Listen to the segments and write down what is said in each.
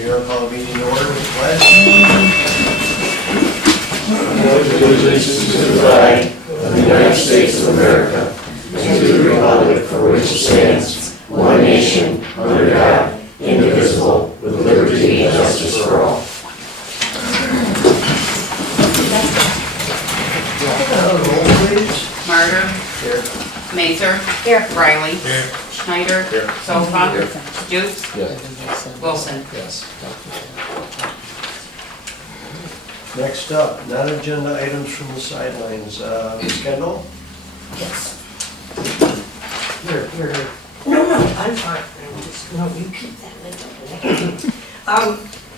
Mayor, call the meeting to order with the pledge. Allegiance to the flag of the United States of America and to the republic for which it stands, one nation, under God, indivisible, with liberty and justice for all. Roll please. Martyr. Here. Mazer. Here. Riley. Here. Schneider. Here. Sofa. Here. Jukes. Wilson. Yes. Next up, non-agenda items from the sidelines. Ms. Kendall? Yes. Here. No, I'm fine. No, you keep that.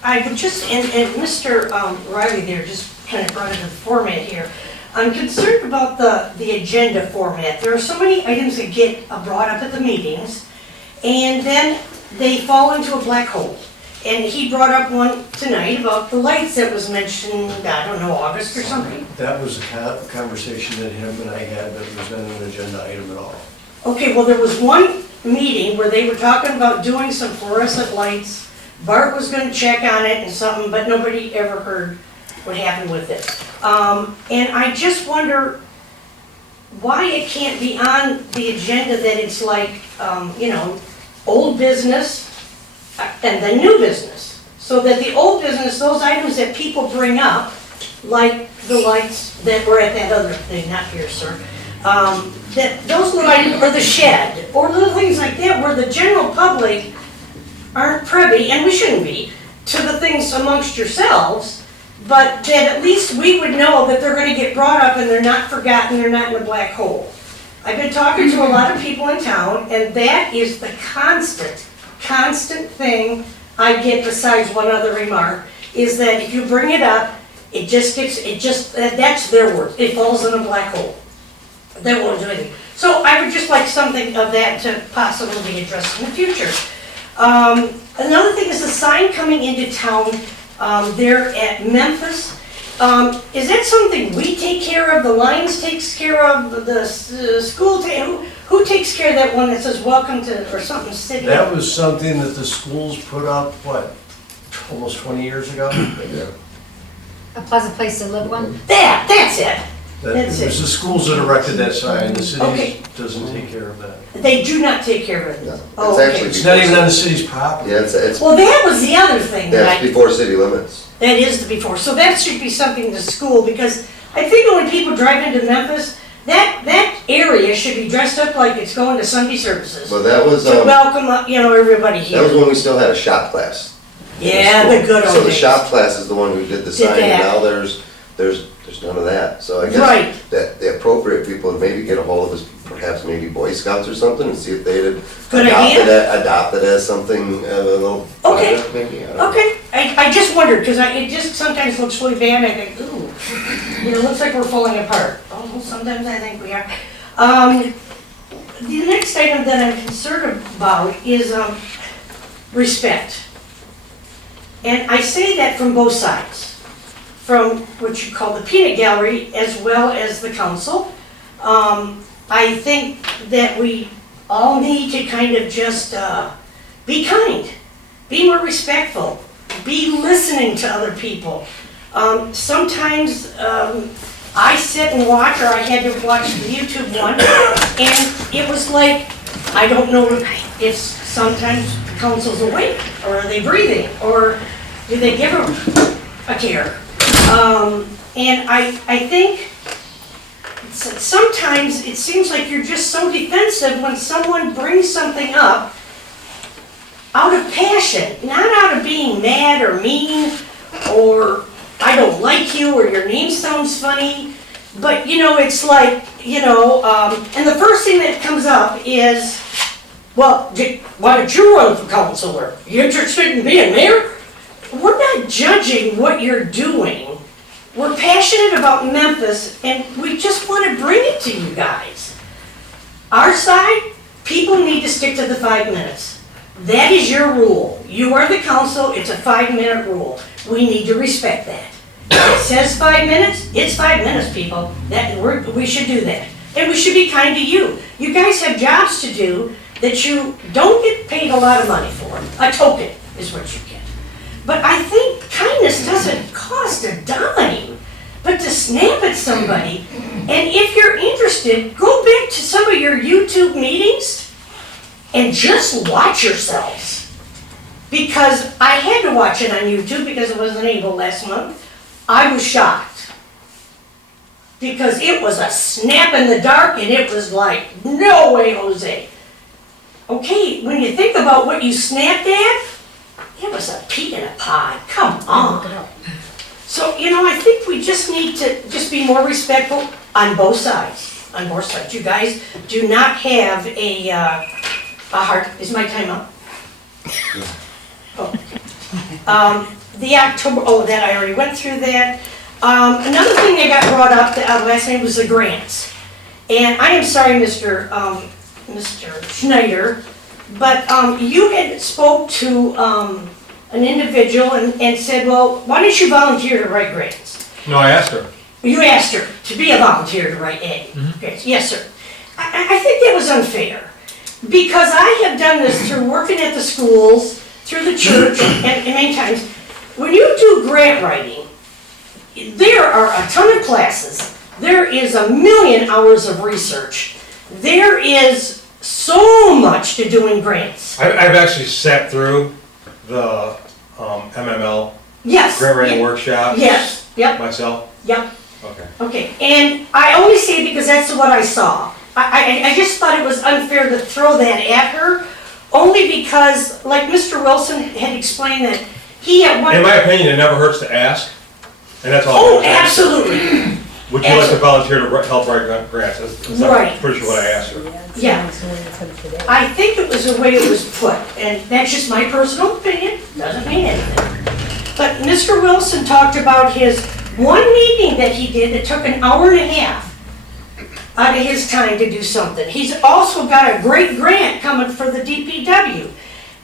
I would just, and Mr. Riley there just kind of brought in the format here. I'm concerned about the agenda format. There are so many items that get brought up at the meetings, and then they fall into a black hole. And he brought up one tonight about the lights that was mentioned, I don't know, August or something. That was a conversation that him and I had, but it was not an agenda item at all. Okay, well, there was one meeting where they were talking about doing some fluorescent lights. Bart was gonna check on it and something, but nobody ever heard what happened with it. And I just wonder why it can't be on the agenda that it's like, old business and then new business. So that the old business, those items that people bring up, like the lights that were at that other thing, not here, sir, that those little items, or the shed, or little things like that where the general public aren't privy, and we shouldn't be, to the things amongst yourselves, but that at least we would know that they're gonna get brought up and they're not forgotten, they're not in a black hole. I've been talking to a lot of people in town, and that is the constant thing I get besides one other remark, is that if you bring it up, that's their word, it falls in a black hole. They won't do anything. So I would just like something of that to possibly be addressed in the future. Another thing is the sign coming into town there at Memphis. Is that something we take care of, the Lions takes care of, the school, who takes care of that one that says welcome to, or something, city? That was something that the schools put up, almost 20 years ago? Yeah. A pleasant place to live one? That's it. It That's was it. the schools that erected that sign, the Okay. city doesn't take care of that. They do not take care of it. No, Oh, it's okay. actually It's not even on the city's property. Yeah, it's Well, that was the other thing that that's before city limits. that is the before. So that should be something to school, because I think when people drive into Memphis, that area should be dressed up like it's going to Sunday services. Well, that was To welcome, everybody that was here. when we still had a shop class. Yeah, the good old So the days. shop class is the one who did the Did sign, and that. now there's none of that. So I guess Right. that the appropriate people would maybe get a hold of us, perhaps maybe Boy Scouts or something, and see if they'd Good idea. adopt it as something, a little Okay. project maybe. I don't know. Okay, I just wondered, because it just sometimes looks really bad, and I think, ooh, looks like we're falling apart. Oh, sometimes I think we are. The next item that I'm concerned about is respect. And I say that from both sides, from what you call the peanut gallery as well as the council. I think that we all need to kind of just be kind, be more respectful, be listening to other people. Sometimes I sit and watch, or I had to watch the YouTube one, and it was like, I don't know if sometimes the council's awake, or are they breathing, or do they give them a care? And I think sometimes it seems like you're just so defensive when someone brings something up out of passion, not out of being mad or mean, or I don't like you, or your name sounds funny, but it's like, and the first thing that comes up is, well, why don't you run for councilor? You interested in being mayor? We're not judging what you're doing. We're passionate about Memphis, and we just want to bring it to you guys. Our side, people need to stick to the 5 minutes. That is your rule. You are the council, it's a 5-minute rule. We need to respect that. It says 5 minutes, it's 5 minutes, people. We should do that. And we should be kind to you. You guys have jobs to do that you don't get paid a lot of money for. A token is what you get. But I think kindness doesn't cost a dime, but to snap at somebody, and if you're interested, go back to some of your YouTube meetings and just watch yourselves. Because I had to watch it on YouTube because I wasn't able last month. I was shocked. Because it was a snap in the dark and it was like, no way, Jose. Okay, when you think about what you snapped at, it was a pea in a pod, come on. So, I think we just need to just be more respectful on both sides, You guys do not have a heart, is my time up? Oh. The October, that I already went through that. Another thing that got brought up last night was the grants. And I am sorry, Mr. Schneider, but you had spoke to an individual and said, well, why don't you volunteer to write grants? No, I asked her. You asked her to be a volunteer to write grants. Yes, sir. I think that was unfair. Because I have done this through working at the schools, through the church, and many times. When you do grant writing, there are a ton of classes. There is 1,000,000 hours of research. There is so much to doing grants. I've actually sat through the MML Yes. grant writing workshop. Yes, yep, Myself. yep. Okay. Okay, and I only say it because that's what I saw. I just thought it was unfair to throw that at her, only because, like Mr. Wilson had explained that he at one... In my opinion, it never hurts to ask, and that's all. Oh, absolutely. Would you like to volunteer to help write grants? That's Right. pretty sure what I asked her. Yeah. I think it was the way it was put, and that's just my personal opinion, doesn't mean anything. But Mr. Wilson talked about his one meeting that he did that took an hour and a half out of his time to do something. He's also got a great grant coming for the DPW.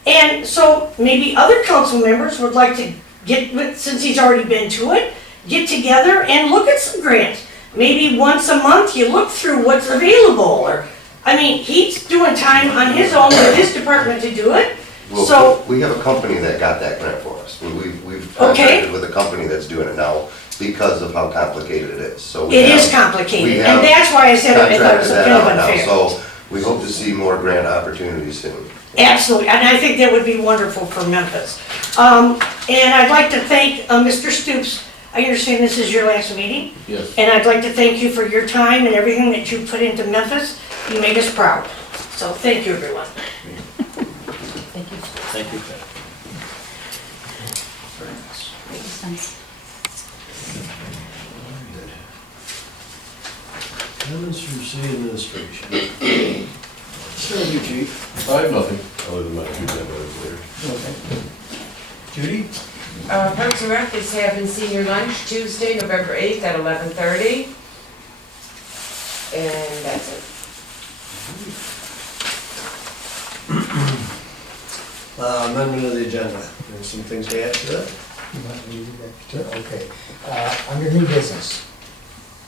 And so maybe other council members would like to get, since he's already been to it, get together and look at some grants. Maybe once a month you look through what's available, or, he's doing time on his own with his department to do it. Well, So, we have a company that got that grant for us. We've Okay. contracted with a company that's doing it now because of how complicated it is. So we it is have complicated, have and that's why I said I thought it was contracted that kind of out now. unfair. So we hope to see more grant opportunities soon. Absolutely, and I think that would be wonderful for Memphis. And I'd like to thank Mr. Stoops. I understand this is your last meeting. Yes. And I'd like to thank you for your time and everything that you put into Memphis. You make us proud. So thank you, everyone. Thank you. Thank you. Makes sense. Comments from city administration. Thank you, Chief. I have nothing, other than my 2 minutes later. Okay. Judy? Parks and Rec is having senior lunch Tuesday, November 8th at 11:30. And that's it. Amendment of the agenda. There's some things to add to that. You want me to do that? Okay. Under new business,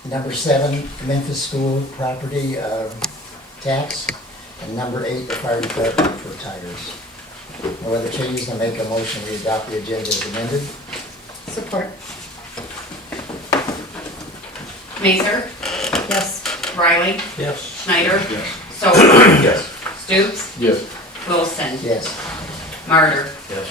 number 7, Memphis School Property Tax, and number 8, the fire department for tires. No other changes, I make a motion, we adopt the agenda as amended. Support. Mazer, Yes. Riley, Yes. Schneider, Yes. Stover, Yes. Stoops, Yes. Wilson, Yes. Martyr. Yes.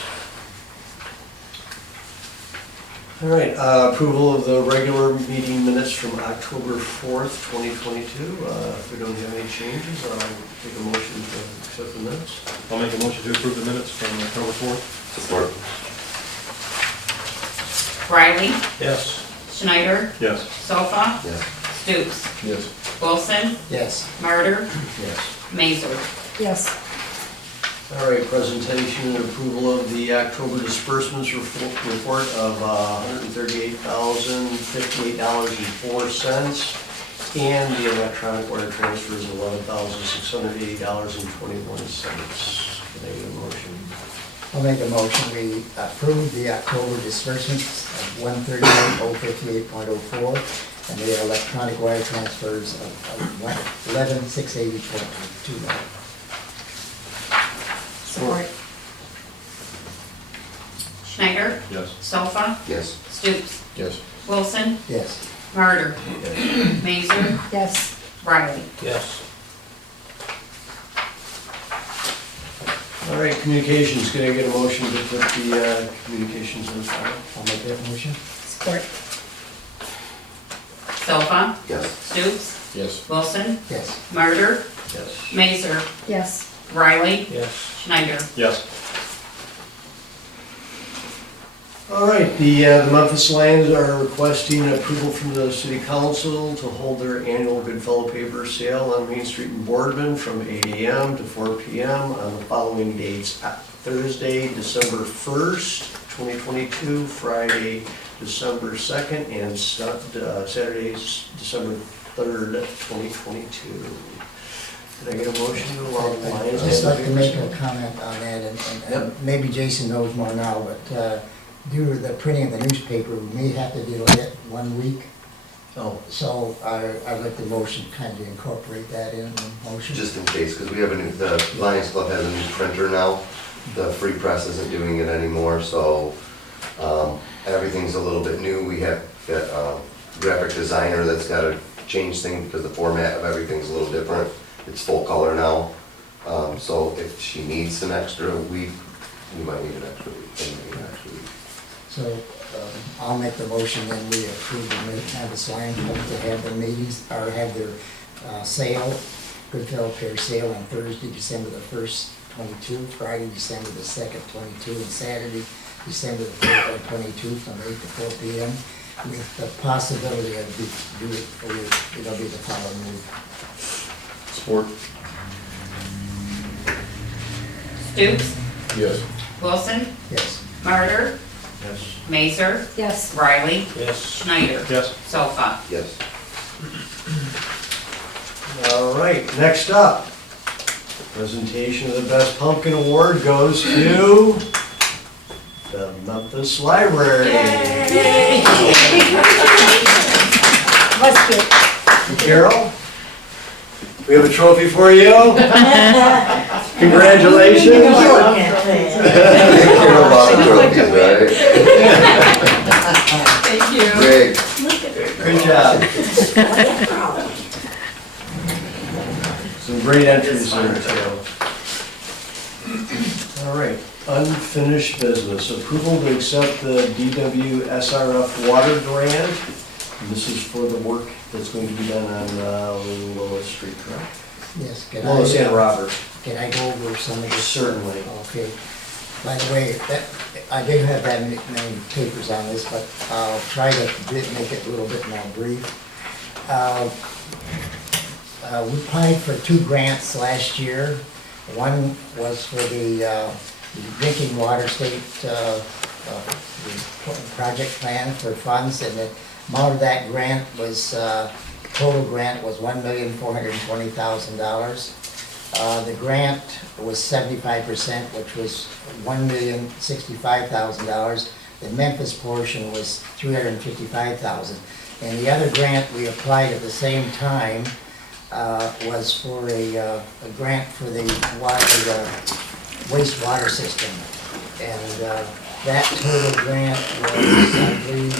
All right, approval of the regular meeting minutes from October 4th, 2022. If we don't have any changes, I'll take a motion to accept the minutes. I'll make a motion to approve the minutes from October 4th. Support. Riley, Yes. Schneider, Yes. Sofa, Yes. Stoops, Yes. Wilson, Yes. Martyr, Yes. Mazer. Yes. All right, presentation and approval of the October disbursements report of $138,058.04, and the electronic wire transfers of $11,680.21. Can I get a motion? I'll make a motion, we approve the October disbursements of 138,058.04, and the electronic wire transfers of 11,680.29. Support. Schneider, Yes. Sofa, Yes. Stoops, Yes. Wilson, Yes. Martyr, Mazer, Yes. Riley. Yes. All right, communications, can I get a motion to put the communications in file? I'll make that motion. Support. Sofa, Yes. Stoops, Yes. Wilson, Yes. Martyr, Yes. Mazer, Yes. Riley, Yes. Schneider. Yes. All right, the Memphis Lions are requesting approval from the city council to hold their annual Goodfellow paper sale on Main Street in Boardman from 8 AM to 4 PM on the following dates: Thursday, December 1st, 2022, Friday, December 2nd, and Saturday, December 3rd, 2022. Did I get a motion to allow the Lions? I'd just have like to the make paper a comment on that, and Yep. maybe Jason knows more now, but due to the printing of the newspaper, we may have to delay it 1 week. sale? So I'd like the motion kind of incorporate that in the motion. Just in case, because we have the Lions Club has a new printer now. The Free Press isn't doing it anymore, so everything's a little bit new. We have got a graphic designer that's got to change things because the format of everything's a little different. It's full color now. So if she needs an extra week, we might need an extra week. They might need an extra week. So I'll make the motion, then we approve the Memphis Lions Club to have their meetings, or have their sale, Goodfellow Fair sale on Thursday, December the 1st, 22, Friday, December the 2nd, 22, and Saturday, December the 3rd, 22, from 8 to 4 PM, with the possibility of it'll be the following week. Support. Stoops, Yes. Wilson, Yes. Martyr, Yes. Mazer, Yes. Riley, Yes. Schneider. Yes. Sofa. Yes. All right, next up, presentation of the Best Pumpkin Award goes to the Memphis Library. Let's get. Carol, we have a trophy for you. Congratulations. Carol bought the trophies, right? Thank you. Great. Good job. Some great entries there, too. All right, unfinished business. Approval to accept the DW SRF water grant. This is for the work that's going to be done on Lois Street, correct? Yes. Lois and Robert. Can I go over some of this? Certainly. Okay. By the way, I do have that many papers on this, but I'll try to make it a little bit more brief. We applied for 2 grants last year. One was for the drinking water state the project plan for funds, and the amount of that grant was, total grant was $1,420,000. The grant was 75%, which was $1,065,000. The Memphis portion was $355,000. And the other grant we applied at the same time was for a grant for the wastewater system. And that total grant was, I believe,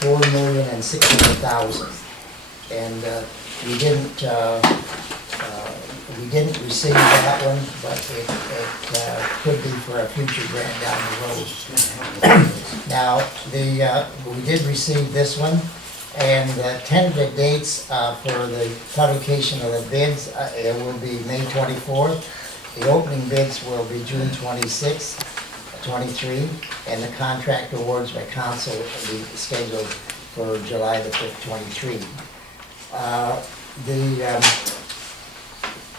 $4,600,000. And we didn't receive that one, but it could be for a future grant down the road. Now, we did receive this one, and the tentative dates for the publication of the bids, it will be May 24th. The opening bids will be June 26th, 23, and the contract awards by council will be scheduled for July the 5th, 23. The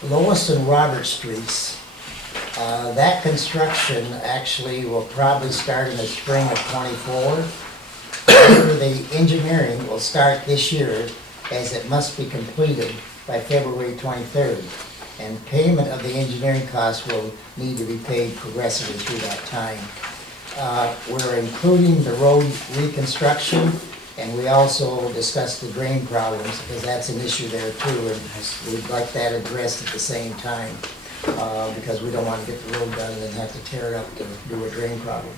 Lois and Robert Streets, that construction actually will probably start in the spring of '24. However, the engineering will start this year, as it must be completed by February 23rd. And payment of the engineering costs will need to be paid progressively through that time. We're including the road reconstruction, and we also discussed the drain problems, because that's an issue there too, and we'd like that addressed at the same time, because we don't want to get the road done and then have to tear it up to do a drain problem.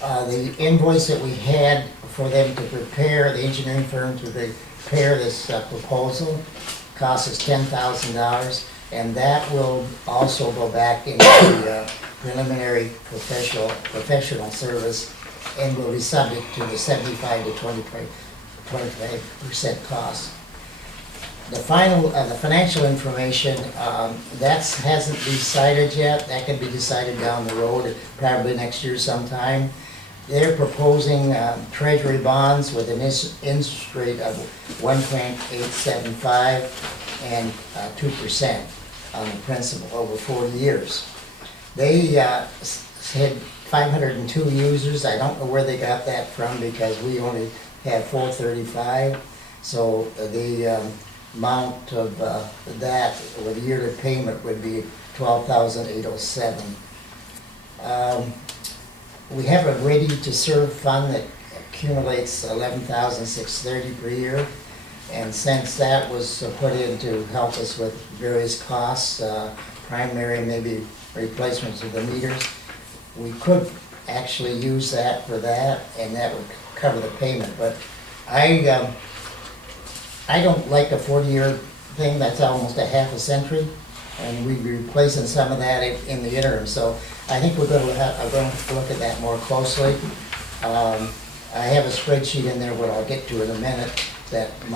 The invoice that we had for them to prepare, the engineering firm to prepare this proposal, cost us $10,000, and that will also go back into the preliminary professional service and will be subject to the 75 to 25% cost. The financial information, that hasn't decided yet. That can be decided down the road, probably next year sometime. They're proposing treasury bonds with an interest rate of 1.875 and 2% on the principal over 40 years. They had 502 users. I don't know where they got that from because we only have 435. So the amount of that with a yearly payment would be $12,807. We have a ready-to-serve fund that accumulates $11,630 per year, and since that was put in to help us with various costs, primary maybe replacements of the meters, we could actually use that for that, and that would cover the payment. But I don't like a 40-year thing. That's almost a half a century, and we'd be replacing some of that in the interim. So I think I'm going to have to look at that more closely. I have a spreadsheet in there, what I'll get to in a minute, that we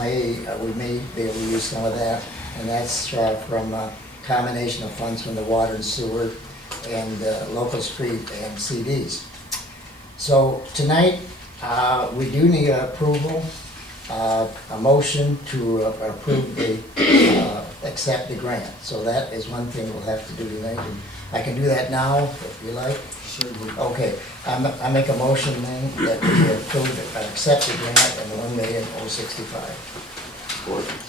may be able to use some of that, and that's from a combination of funds from the water and sewer and local street and CDs. So tonight, we do need approval, a motion to approve accept the grant. So that is one thing we'll have to do tonight. And I can do that now, if you like. Okay, I make a motion then that we approve, accept the grant and the $1,065,000.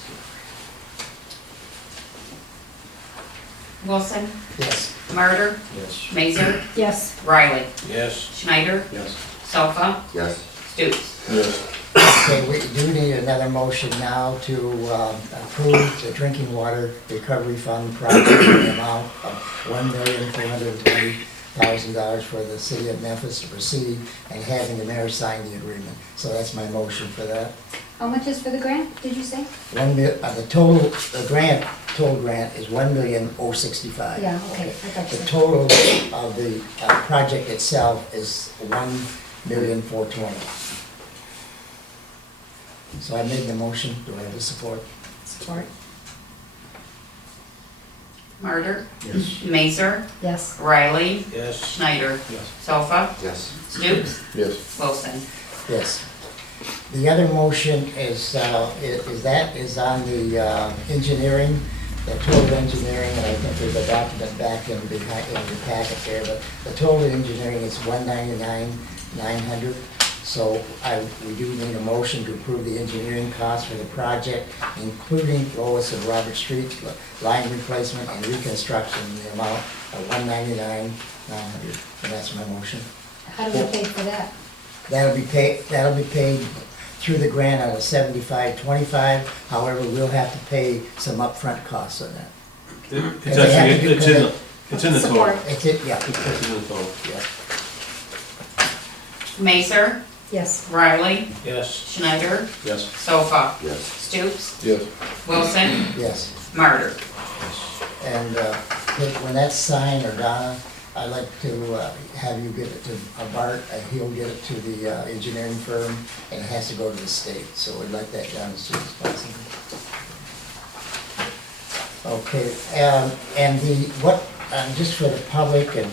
Wilson, Yes. Martyr, Yes. Mazer, Yes. Riley, Yes. Schneider, Yes. Sofa, Yes. Stoops. Yes. Okay, we do need another motion now to approve the drinking water recovery fund project in the amount of $1,420,000 for the city of Memphis to proceed and having the mayor sign the agreement. So that's my motion for that. How much is for the grant, did you say? The total grant is $1,065,000. Yeah, okay, I thought you The said. total of the project itself is $1,420,000. So I made the motion. Do I have the support? Support. Martyr, Yes. Mazer, Yes. Riley, Yes. Schneider, Yes. Sofa, Yes. Stoops, Yes. Wilson. Yes. The other motion is on the engineering, the total engineering, and I think there's a document back in the packet there, but the total engineering is $199,900. So we do need a motion to approve the engineering costs for the project, including Lois and Robert Street line replacement and reconstruction in the amount of $199,900. And that's my motion. How do we pay for that? That'll be paid through the grant out of 75-25. However, we'll have to pay some upfront costs on that. It's actually, it's in the total. Support. It's it, yeah. It's in the total. Yeah. Mazer, Yes. Riley, Yes. Schneider, Yes. Sofa, Yes. Stoops, Yes. Wilson, Yes. Martyr. And when that's signed, or Donna, I'd like to have you give it to Bart, he'll get it to the engineering firm, and it has to go to the state, so we'd like that done as soon as possible. Okay, and just for the public and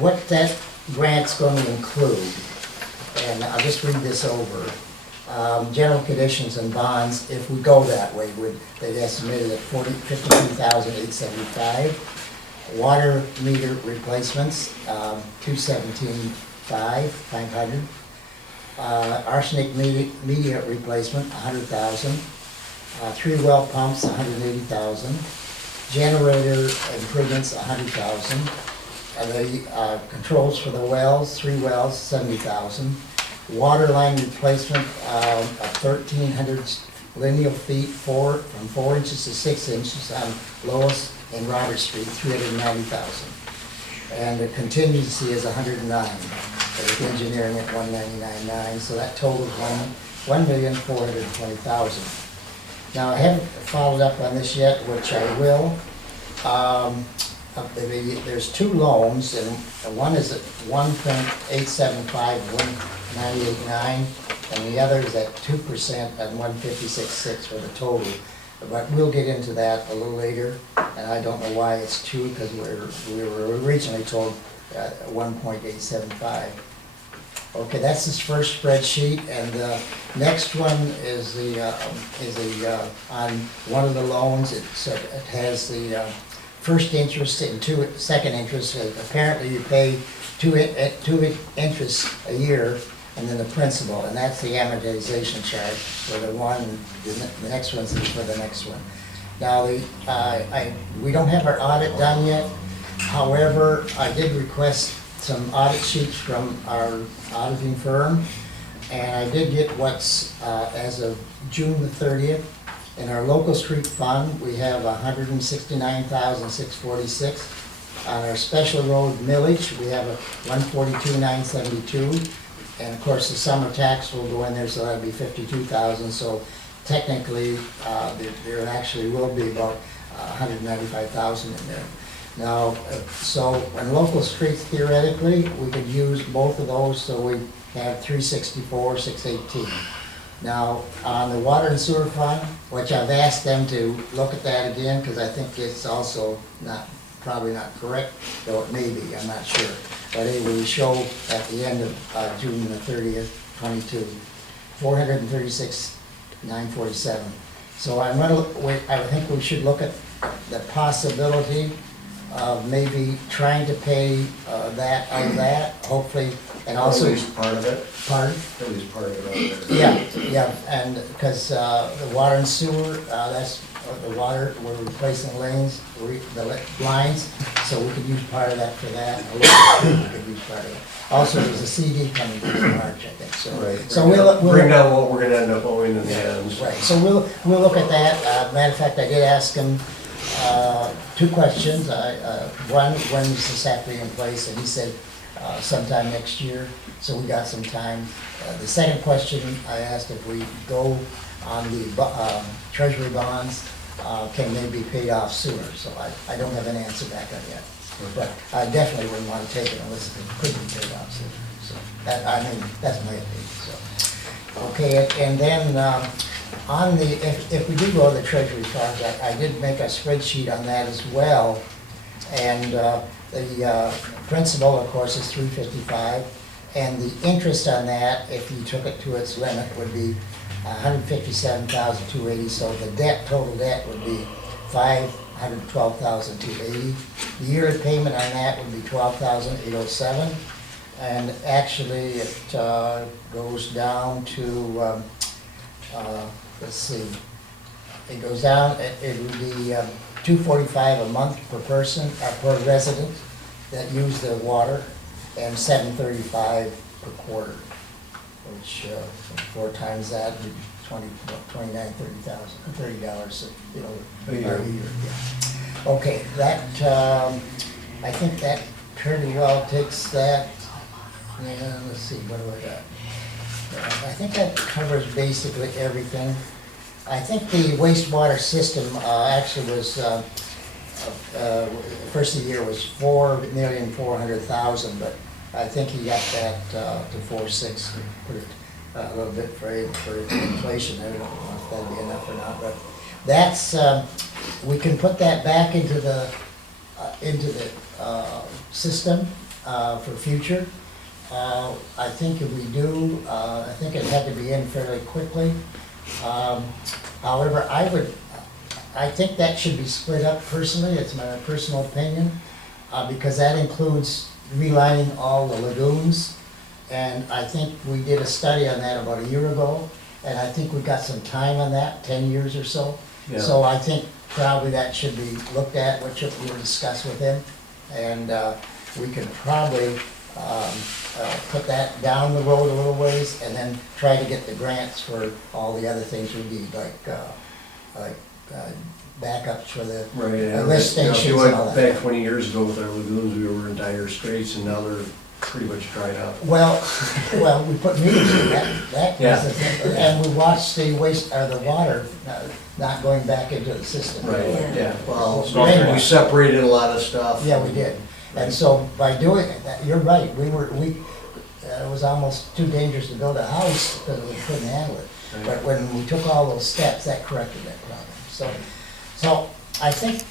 what that grant's going to include, and I'll just read this over. General conditions and bonds, if we go that way, they've estimated at $52,875. Water meter replacements, $217,500. Arsenic media replacement, $100,000. 3 well pumps, $180,000. Generator improvements, $100,000. The controls for the wells, 3 wells, $70,000. Water line replacement of 1,300 lineal feet, from 4 inches to 6 inches on Lois and Robert Street, $390,000. And the contingency is 109, with engineering at 199.9, so that totals 1,420,000. Now, I haven't followed up on this yet, which I will. There's two loans, and one is at 1.875, 198.9, and the other is at 2% at 156.6 for the total. But we'll get into that a little later, and I don't know why it's two, because we were originally told 1.875. Okay, that's this first spreadsheet, and the next one is on one of the loans. It has the first interest and second interest. Apparently you pay two interests a year, and then the principal, and that's the amortization charge for the one, the next one's for the next one. Now, we don't have our audit done yet. However, I did request some audit sheets from our auditing firm, and I did get what's, as of June the 30th, in our local street fund, we have 169,646. On our special road millage, we have 142,972. And of course, the summer tax will go in there, so that'll be 52,000. So technically, there actually will be about 195,000 in there. Now, so on local streets, theoretically, we could use both of those, so we have 364, 618. Now, on the water and sewer fund, which I've asked them to look at that again, because I think it's also probably not correct, though it may be, I'm not sure. But anyway, we show at the end of June the 30th, 22, 436,947. So I think we should look at the possibility of maybe trying to pay that out of that, hopefully, and also. At least part of it. Pardon? At least part of it out there. Yeah, and because the water and sewer, that's the water, we're replacing lanes, the lines, so we could use part of that for that. We could use part of it. Also, there's a CD coming in March, I think, so. Right. So we'll Bring down what we're gonna end up owing in the end. Right, so we'll look at that. Matter of fact, I did ask him two questions. One, when is this happening in place? And he said sometime next year, so we got some time. The second question, I asked if we go on the treasury bonds, can they be paid off sooner? So I don't have an answer back on yet. But I definitely wouldn't want to take it unless it could be paid off sooner. So that's my opinion, so. Okay, and then on the, if we do go to the treasury funds, I did make a spreadsheet on that as well. And the principal, of course, is $355, and the interest on that, if you took it to its limit, would be $157,280. So the total debt would be $512,280. The yearly payment on that would be $12,807, and actually it goes down to let's see, it goes down. It would be $245 a month per person, per resident that use the water, and $735 per quarter, which 4 times that would be $29,000, $30, A year. Yeah. Okay, that I think that pretty well takes that. And let's see, what do I got? I think that covers basically everything. I think the wastewater system actually was, first of the year was $4,400,000, but I think he got that to 4.6, put it a little bit for inflation. I don't know if that'd be enough or not, but that's, we can put that back into the system for future. I think if we do, I think it had to be in fairly quickly. However, I think that should be split up personally, it's my personal opinion, because that includes relining all the lagoons. And I think we did a study on that about a year ago, and I think we got some time on that, 10 years or so. Yeah. So I think probably that should be looked at, which we'll discuss with him. And we could probably put that down the road a little ways, and then try to get the grants for all the other things we need, like backups for the, Right, yeah. lift You know, if stations you and all went that. back 20 years ago with our lagoons, we were in dire straits, and now they're pretty much dried up. well, we put meters in that Yeah. was the thing. And we watched the waste, or the water, not going back into the system. Right, yeah, well, Rainwater. we separated a lot of stuff. Yeah, we did. And so by doing that, you're right, it was almost too dangerous to build a house because we couldn't handle it. But when we took all those steps, that corrected that problem. So I think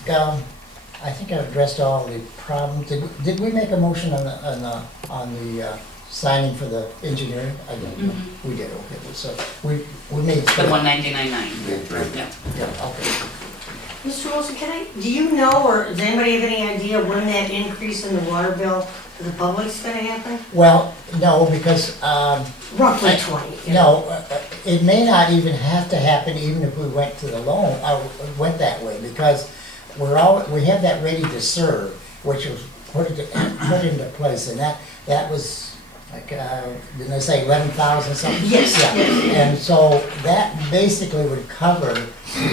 I've addressed all the problems. Did we make a motion on the signing for the engineering? I don't know. We did, okay. So we made. The 199.9. Yeah. Yeah, okay. Mr. Wilson, do you know, or does anybody have any idea when that increase in the water bill to the public's gonna happen? Well, no, because, Roughly 20. no, it may not even have to happen even if we went to the loan, went that way, because we have that ready to serve, which was put into place, and that was like, didn't I say 11,000 something? Yes, Yeah. yes. And so that basically would cover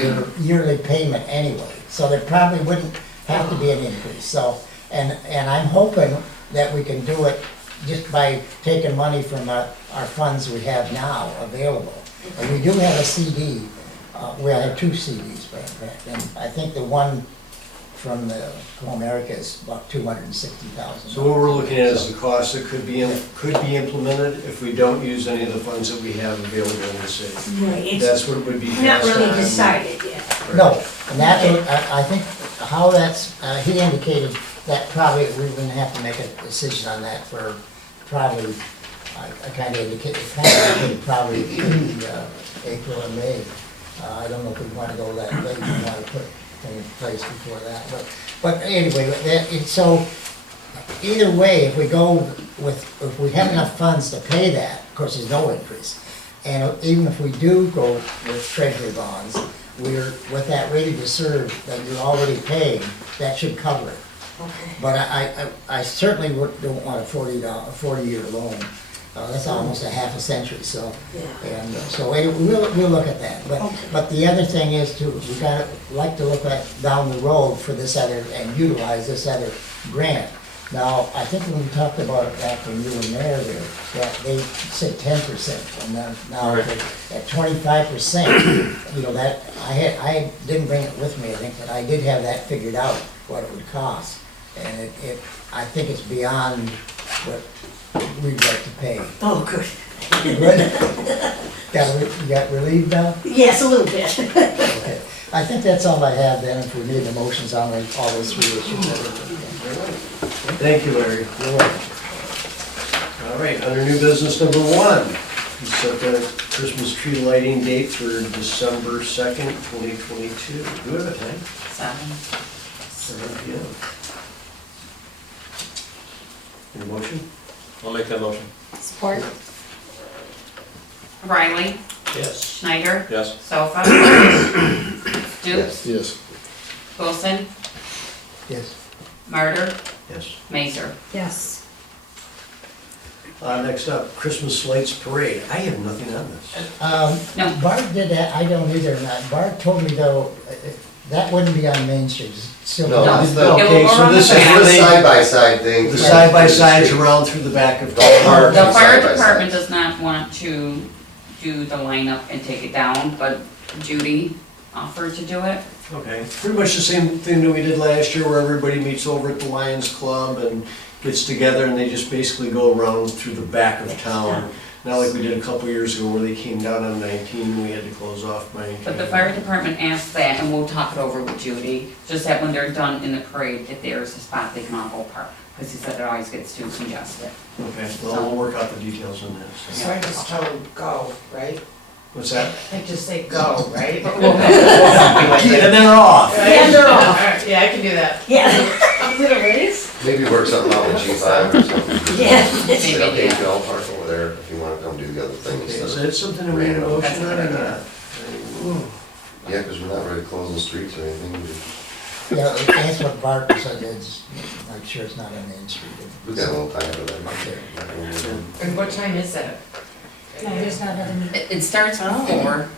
your yearly payment anyway, so there probably wouldn't have to be an increase, so, and I'm hoping that we can do it just by taking money from our funds we have now available. And we do have a CD, we have 2 CDs, and I think the one from the Co-America is about $260,000. So what we're looking at is the cost that could be implemented if we don't use any of the funds that we have available in the city. Right, it's That's what would be not passed really on. decided yet. No, and that, I think how that's, he indicated that probably we wouldn't have to make a decision on that for probably, I kind of indicated, probably April or May. I don't know if we want to go that late, we want to put things in place before that, but anyway, so either way, if we if we have enough funds to pay that, of course, there's no increase. And even if we do go with treasury bonds, with that ready to serve that you're already paying, that should cover it. Okay. But I certainly don't want a 40-year loan. That's almost a half a century, so, Yeah. and so we'll look at that. But the other thing is to, we gotta like to look at down the road for this other, and utilize this other grant. Now, I think when we talked about it back when you were mayor there, that they said 10%, and then now at 25%, you know, that, I didn't bring it with me, I think, but I did have that figured out, what it would cost. And I think it's beyond what we'd like to pay. Oh, good. Good? You got relieved now? Yes, a little bit. Okay. I think that's all I have then, if we need the motions on all those 3 issues. Thank you, Larry. You're welcome. All right, under new business number 1, we set the Christmas tree lighting date for December 2nd, 2022. Do we have a time? 7 p.m. Any motion? I'll make that motion. Support? Riley, Yes. Schneider, Yes. Sofa, Stoops, Yes. Wilson, Yes. Martyr, Yes. Mazer. Yes. Next up, Christmas lights parade. I have nothing on this. No. Bart did that, I don't either, and Bart told me though, that wouldn't be on Main Street, it's still. No, No. it's the, It will Okay, go so around this the is back. where the they, side-by-side thing. the side-by-sides around through the back of Golf cart. The fire Side-by-side. department does not want to do the lineup and take it down, but Judy offered to do it. Okay, pretty much the same thing that we did last year, where everybody meets over at the Lions Club and gets together, and they just basically go around through the back of town. Not like we did a couple years ago where they came down on 19, and we had to close off 19. But the fire department asked that, and we'll talk it over with Judy, just that when they're done in the parade, if there's a spot they can all go park. Because he said it always gets too congested. Okay, well, we'll work out the details on that. so. So I just told them go, right? What's that? I just say go, right? And then they're off. Yeah, they're off. Alright, yeah, I can do that. Yeah. Little raise? Maybe work something out with G5 or something. Yeah. Say, Maybe, okay, yeah. you all park over there if you wanna come do the other thing Okay, is instead of. that something that we need a motion on or not? Yeah, cause we're not ready to close the streets or anything. Yeah, that's what Bart said, I'm sure it's not on Main Street. We got a little time for that. And what time is that? No, there's not other. It starts at 4,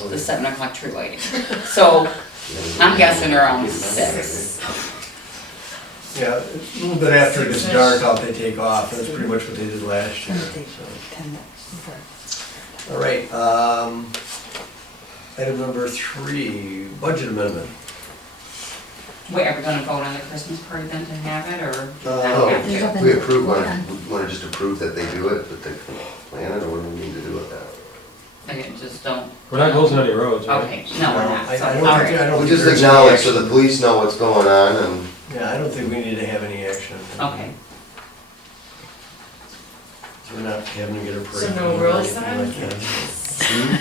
Oh, the 7 o'clock tree lighting. So I'm guessing around 6. Yeah, a little bit after it gets dark out, they take off. That's pretty much what they did last year. so. All right, item number 3, budget amendment. Wait, are we gonna vote on the Christmas party then to have it, or? Oh. not have There's to? nothing We to approve, vote want on. to just approve that they do it, that they plan it, or what do we need to do with that? Okay, just don't. We're not closing any roads, right? Okay, no, we're not, I so, don't all think, I right. don't We think just there's any acknowledge so action. the police know what's going on and. Yeah, I don't think we need to have any action. Okay, So we're not having to get a parade. So no or rules anything like that.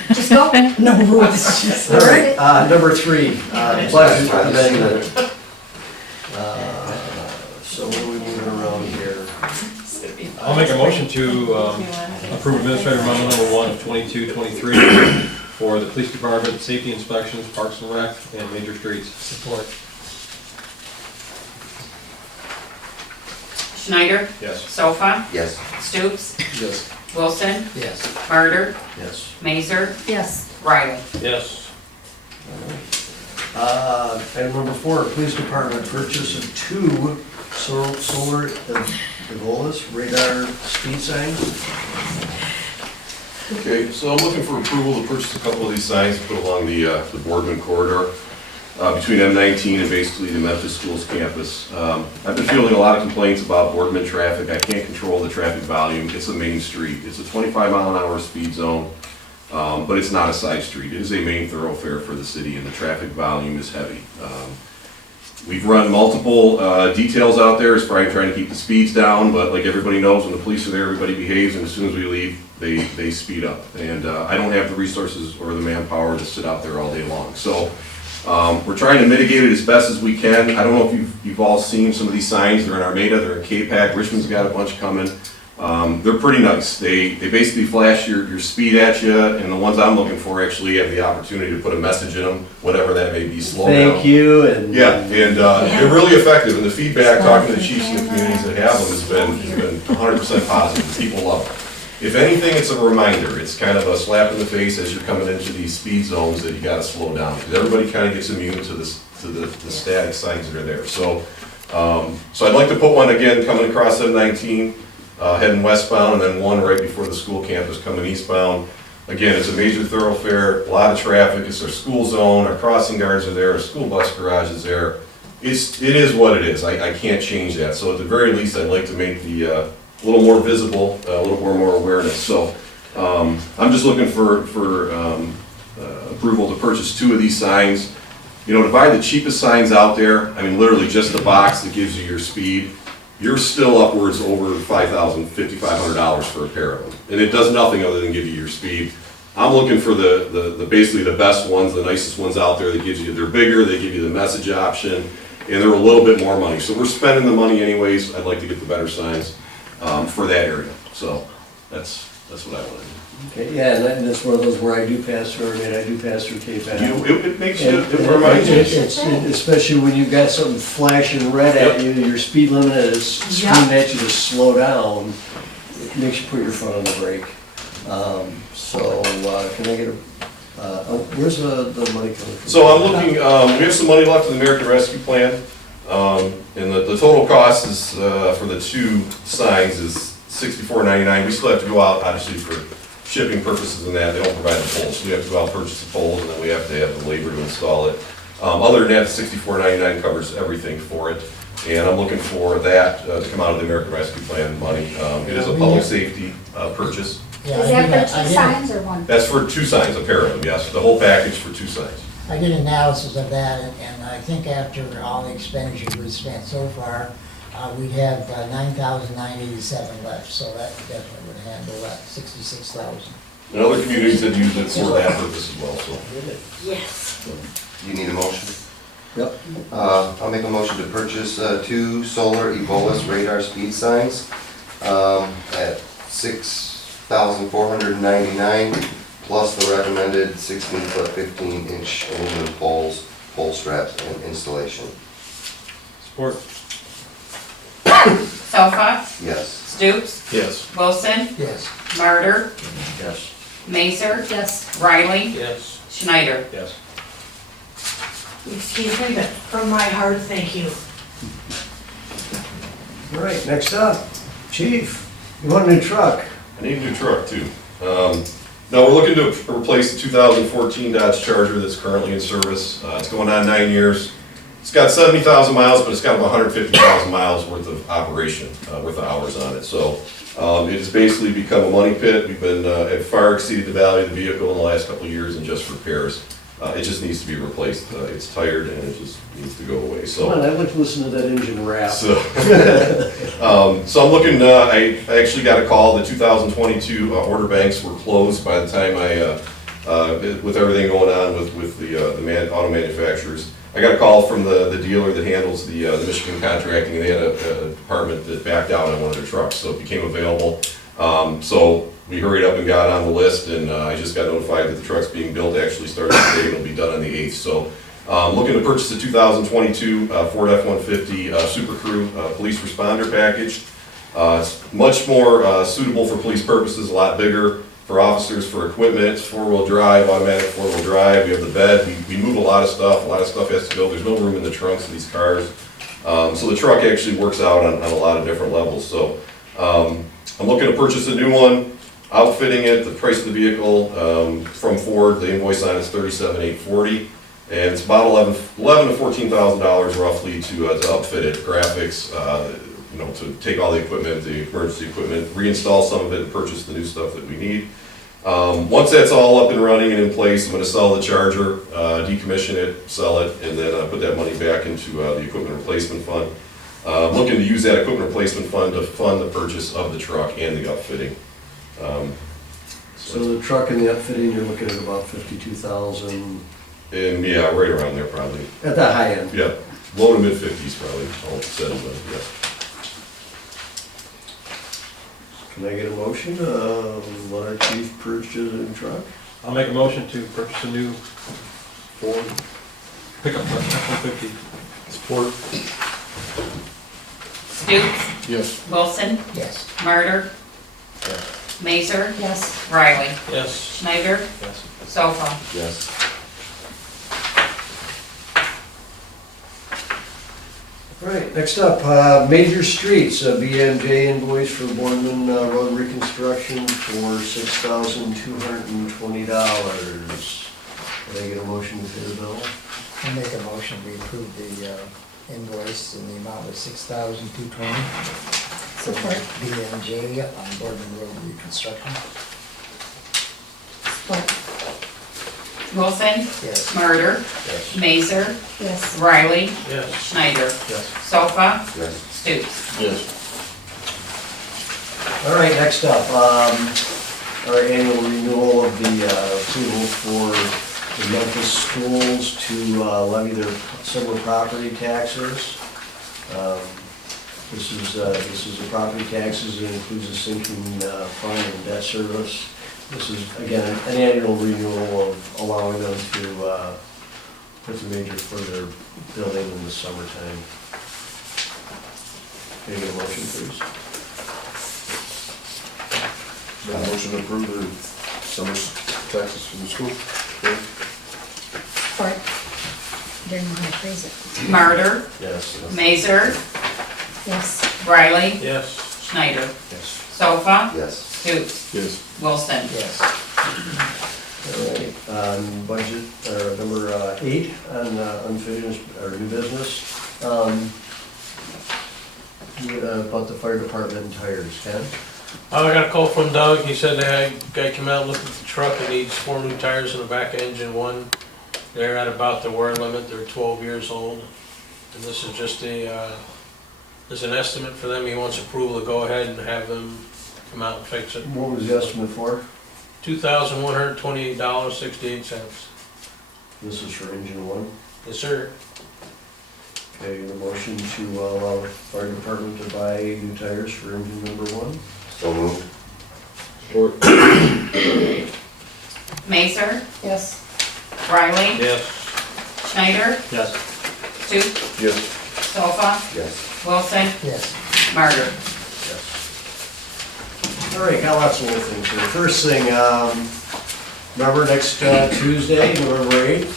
Just go. No rules. All right, number 3, budget amendment. So what are we moving around here? I'll make a motion to approve administrative memo number 1 of 22-23 for the police department, safety inspections, parks and rec, and major streets. Support. Schneider, Yes. Sofa, Yes. Stoops, Yes. Wilson, Yes. Murder, Yes. Mazer, Yes. Riley. Yes. Item number 4, police department purchase of 2 solar Evolas radar speed signs. Okay, so I'm looking for approval to purchase a couple of these signs, to put along the Boardman corridor, between M19 and basically the Memphis Schools campus. I've been fielding a lot of complaints about Boardman traffic. I can't control the traffic volume. It's a main street. It's a 25-mile-an-hour speed zone, but it's not a side street. It is a main thoroughfare for the city, and the traffic volume is heavy. We've run multiple details out there as far as trying to keep the speeds down, but like everybody knows, when the police are there, everybody behaves, and as soon as we leave, they speed up. And I don't have the resources or the manpower to sit out there all day long. So we're trying to mitigate it as best as we can. I don't know if you've all seen some of these signs. They're in Armada, they're in K-Pac, Richmond's got a bunch coming. They're pretty nice. They basically flash your speed at you, and the ones I'm looking for actually have the opportunity to put a message in them, whatever that may be, slow down. Thank you, and. Yeah, and they're really effective, and the feedback, talking to the chiefs in the communities that have them, has been 100% positive. People love them. If anything, it's a reminder. It's kind of a slap in the face as you're coming into these speed zones that you gotta slow down, because everybody kind of gets immune to this, to the static signs that are there. So, so I'd like to put one again coming across M19, heading westbound, and then one right before the school campus coming eastbound. Again, it's a major thoroughfare, a lot of traffic, it's our school zone, our crossing guards are there, our school bus garage is there. It is what it is, I can't change that. So at the very least, I'd like to make the, a little more visible, a little more awareness. So I'm just looking for approval to purchase 2 of these signs. You know, to buy the cheapest signs out there, I mean, literally just the box that gives you your speed, you're still upwards over $5,000, $5,500 for a pair of them. And it does nothing other than give you your speed. I'm looking for the basically the best ones, the nicest ones out there that gives you, they're bigger, they give you the message option, and they're a little bit more money. So we're spending the money anyways. I'd like to get the better signs for that area. So that's what I want to do. Okay, yeah, and that's one of those where I do pass through, I do pass through K-Pac. It makes you, And- it reminds you. Especially when you've got something flashing red at you, your speed limit is screaming at you to slow down, it makes you put your foot on the brake. So, can I get where's the money coming from? So I'm looking, we have some money left in the American Rescue Plan, and the total cost is, for the 2 signs is $64.99. We still have to go out, obviously, for shipping purposes and that. They don't provide the poles, so we have to go out and purchase the poles, and then we have to have the labor to install it. Other than that, the $64.99 covers everything for it, and I'm looking for that to come out of the American Rescue Plan money. It is a public safety purchase. Yeah, Is I that did- for I 2 did- signs or 1? That's for 2 signs, a pair of them, yes, the whole package for 2 signs. I did analysis of that, and I think after all the expenditures we've spent so far, we'd have $9,987 left, so that definitely would handle that $66,000. And other communities that use it for that purpose as well, so. Yes. You need a motion? Yep. I'll make a motion to purchase 2 solar Evolas radar speed signs at $6,499 plus the recommended 16-foot, 15-inch aluminum poles, pole straps, and installation. Support. Sofa, Yes. Stoops, Yes. Wilson, Yes. Murder, Yes. Mazer, Yes. Riley, Yes. Schneider. Yes. Excuse me, but from my heart, thank you. All right, next up, Chief, you want a new truck? I need a new truck too. No, we're looking to replace the 2014 Dodge Charger that's currently in service. It's going on 9 years. It's got 70,000 miles, but it's got about 150,000 miles worth of operation, worth of hours on it. So it has basically become a money pit. We've been, it far exceeded the value of the vehicle in the last couple of years in just repairs. It just needs to be replaced. It's tired and it just needs to go away. So. Come on, I'd like to listen to that engine rap. So, so I'm looking, I actually got a call, the 2022 order banks were closed by the time with everything going on with the auto manufacturers. I got a call from the dealer that handles the Michigan contracting, and they had a department that backed out on one of their trucks, so it became available. So we hurried up and got on the list, and I just got notified that the truck's being built, actually started today, it'll be done on the 8th. So looking to purchase a 2022 Ford F-150 Super Crew police responder package. It's much more suitable for police purposes, a lot bigger for officers, for equipment. It's 4-wheel drive, automatic 4-wheel drive. We have the bed. We move a lot of stuff has to go. There's no room in the trunks of these cars. So the truck actually works out on a lot of different levels. So I'm looking to purchase a new one, outfitting it, the price of the vehicle from Ford, the invoice on it's $37,840. And it's about $11,000 to $14,000 roughly to upfit it, graphics, to take all the equipment, the emergency equipment, reinstall some of it, and purchase the new stuff that we need. Once that's all up and running and in place, I'm going to sell the Charger, decommission it, sell it, and then put that money back into the equipment replacement fund. Looking to use that equipment replacement fund to fund the purchase of the truck and the upfitting. So the truck and the upfitting, you're looking at about 52,000 And yeah, right around there probably. at the high end. Yeah, low to mid 50s probably, all said and done, yeah. Can I get a motion? Let our chief purchase a new truck? I'll make a motion to purchase a new Ford pickup truck, F-150. Support. Stutes, Yes. Wilson, Yes. Murder, Mazer, Yes. Riley, Yes. Schneider, Yes. Sofa. Yes. All right, next up, major streets, BMJ invoice for Boardman Road reconstruction for $6,220. Can I get a motion to pay the bill? I make a motion, we approve the invoice in the amount of $6,220. Support. BMJ on Boardman Road reconstruction. Support. Wilson, Yes. Murder, Yes. Mazer, Yes. Riley, Yes. Schneider, Yes. Sofa, Yes. Stutes. Yes. All right, next up, our annual renewal of the approval for the Memphis schools to levy their summer property taxes. This is the property taxes, it includes the sinking fund and debt service. This is, again, an annual renewal of allowing them to put the major for their building in the summertime. Can I get a motion, please? Motion to approve the summer taxes for the school. Support. Didn't know how to phrase it. Murder, Yes. Mazer, Yes. Riley, Yes. Schneider, Yes. Sofa, Yes. Stutes, Yes. Wilson. Yes. All right, budget, number 8 on unfinished, or new business. About the fire department and tires, Ken? I got a call from Doug, he said they had a guy come out and look at the truck, it needs 4 new tires in the back engine, one. They're at about the wear limit, they're 12 years old. And this is just there's an estimate for them, he wants approval to go ahead and have them come out and fix it. What was the estimate for? $2,128.68. This is for engine 1. Yes, sir. Okay, the motion to allow the fire department to buy new tires for engine number 1. So moved. Support. Mazer, Yes. Riley, Yes. Schneider, Yes. Stutes, Yes. Sofa, Yes. Wilson, Yes. Murder. All right, got lots of little things here. First thing, remember next Tuesday, November 8th,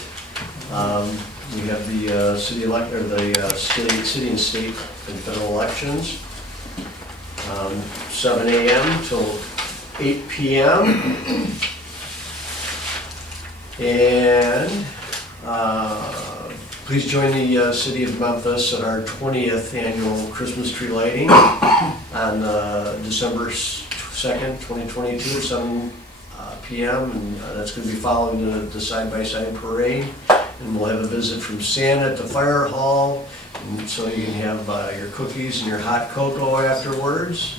we have the city city and state and federal elections. 7 a.m. till 8 p.m. And please join the city of Memphis at our 20th annual Christmas tree lighting on December 2nd, 2022, at 7 p.m. And that's going to be following the side-by-side parade. And we'll have a visit from Santa at the fire hall, and so you can have your cookies and your hot cocoa afterwards.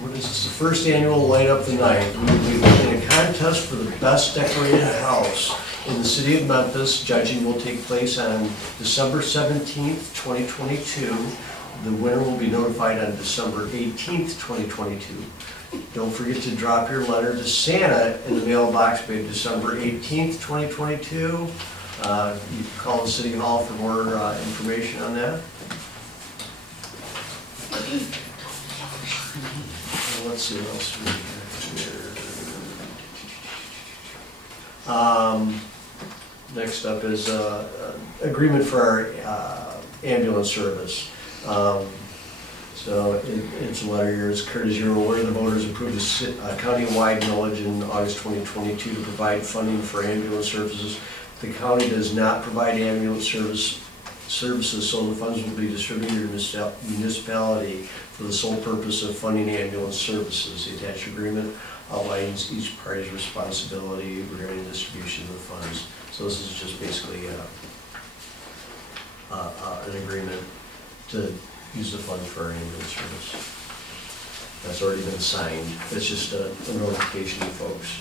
What is this? The first annual Light Up the Night. We will be in a contest for the best decorated house in the city of Memphis. Judging will take place on December 17th, 2022. The winner will be notified on December 18th, 2022. Don't forget to drop your letter to Santa in the mailbox by December 18th, 2022. You can call the City Hall for more information on that. Let's see what else we have here. Next up is agreement for our ambulance service. So it's a letter here. It's Kurt, as you're aware, the voters approved a county-wide millage in August 2022 to provide funding for ambulance services. The county does not provide ambulance services, so the funds will be distributed to the municipality for the sole purpose of funding ambulance services. The attached agreement outlines each party's responsibility regarding the distribution of the funds. So this is just basically an agreement to use the fund for our ambulance service. That's already been signed. It's just a notification to folks.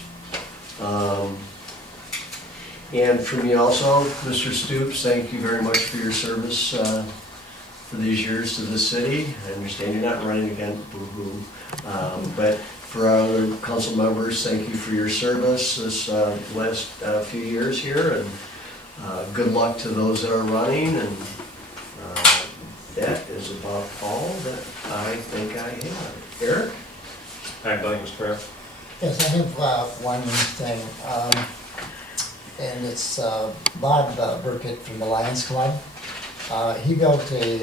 And for me also, Mr. Stoops, thank you very much for your service for these years to the city. I understand you're not running again, boo-hoo. But for our other council members, thank you for your service this last few years here, and good luck to those that are running. And that is about all that I think I have. Eric? Hi, Mr. Mayor. Yes, I have one thing, and it's Bob Burkett from the Lions Club. He built a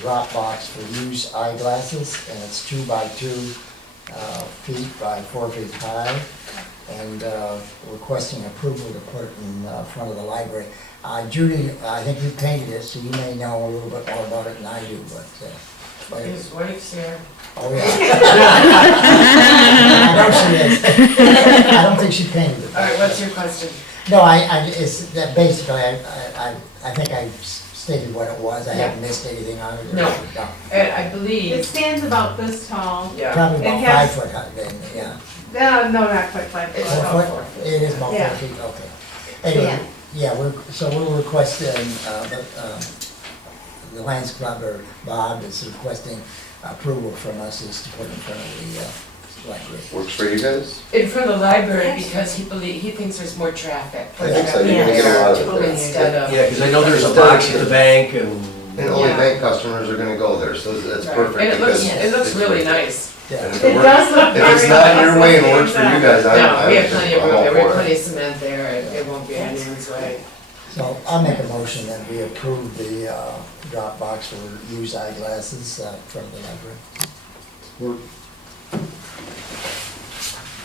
drop box for used eyeglasses, and it's 2 by 2 feet by 4 feet high, and requesting approval to put it in front of the library. Judy, I think you painted it, so you may know a little bit more about it than I do, but His wife's here. oh yeah. I know she is. I don't think she painted it. All right, what's your question? No, it's that basically, I think I stated what it was. I haven't missed anything on it. No. I It believe, stands about this tall. yeah. Probably It about has- 5 foot high, then, yeah. No, not quite 5 It's foot. about 4 4 foot? It is about 4 Yeah. feet, okay. Anyway, yeah, we're requesting, the Lions Club, or Bob is requesting approval from us is to put in front of the library. Works for you guys? In front of the library because he thinks there's more traffic. I think so, you're gonna get a lot of it there. Instead of. Yeah, because I know there's a box at the bank and. And only Yeah. bank customers are gonna go there, so that's Right. perfect. And because it looks it's really worth it. nice. Yeah. And if It it does look works, if it's very not nice. your way and works for you guys, No, I'm we have plenty of room all there, we have for plenty it. of cement there, it won't be anyone's way. So I'll make a motion that we approve the drop box for used eyeglasses from the library.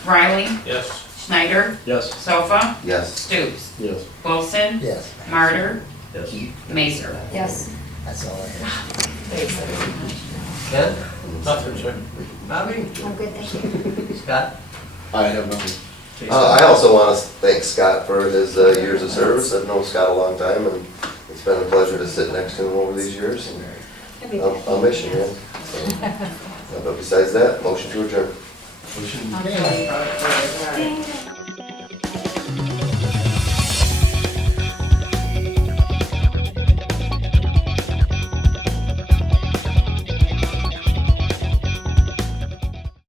Riley, Yes. Schneider, Yes. Sofa, Yes. Stoops, Yes. Wilson, Yes, Martyr, Yes. Mazer. Yes. that's all I have. Thanks. Ken? Nothing, sir. Bobby? Oh, good, thank you. Scott? I have nothing. Jason? I also want to thank Scott for his years of service. I've known Scott a long time, and it's been a pleasure to sit next to him over these years. And I'll miss you, man. So, but besides that, motion to adjourn. Motion. Okay. Right. Ding.